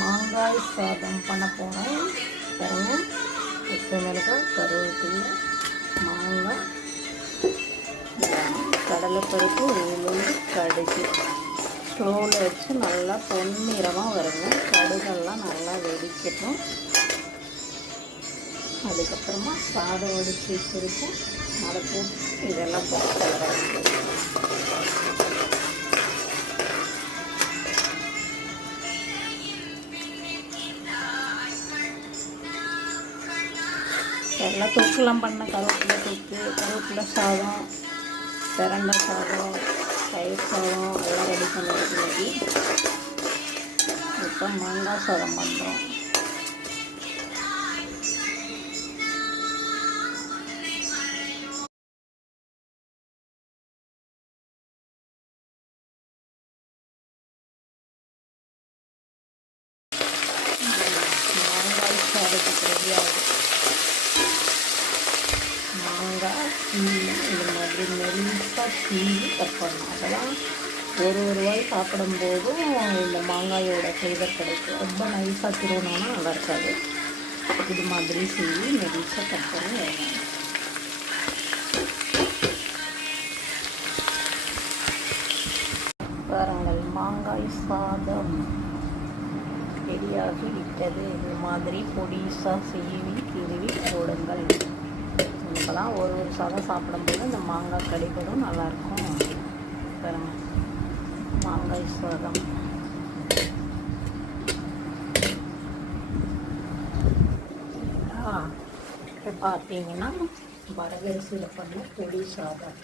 மாங்காய் சாதம் பண்ண போகிறோம். பாருங்க, உப்பு மிளகாய், கருவேப்பிலை, மாங்காய், கடலைப்பருப்பு, உளுந்து, கடுகு ஸ்லோவில் வச்சு நல்லா பொன்னிறமாக வருங்க. கடுகெல்லாம் நல்லா வெடிக்கட்டும். அதுக்கப்புறமா சாதம் வடித்து வச்சுருக்கோம், அதை போட்டு இதெல்லாம் போட்டு கலராக எல்லாம் தொக்குலாம் பண்ண கருவேப்பிலை தொக்கு, கருவேப்பிலை சாதம், பிரண்டை சாதம், தயிர் சாதம் எல்லாம் ரெடி பண்ணிட்டு இப்போ மாங்காய் சாதம் பண்ணுறோம். மாங்காய் சாதத்துக்கு ரெடி ஆகுது. மாங்காய் இந்த மாதிரி மெலிசாக சீவி கட் பண்ணணும். அதெல்லாம் ஒரு வாய் சாப்பிடும்போதும் இந்த மாங்காயோட ஃப்ளேவர் கிடைக்கும். ரொம்ப நைஸாக திருவணும்னா நல்லா இருக்காது. இது மாதிரி சீவி மெலிசாக கட் பண்ணி வேணும். பாருங்கள், மாங்காய் சாதம் ரெடியாகி விட்டது. இது மாதிரி பொடிசாக சீவி திருவி போடுங்கள். இப்போலாம் ஒரு சாதம் சாப்பிடும்போது இந்த மாங்காய் கடிபடும், நல்லாயிருக்கும். பாருங்கள், மாங்காய் சாதம். இப்போ பார்த்தீங்கன்னா வரகரிசியில் பண்ண பொடி சாதம்.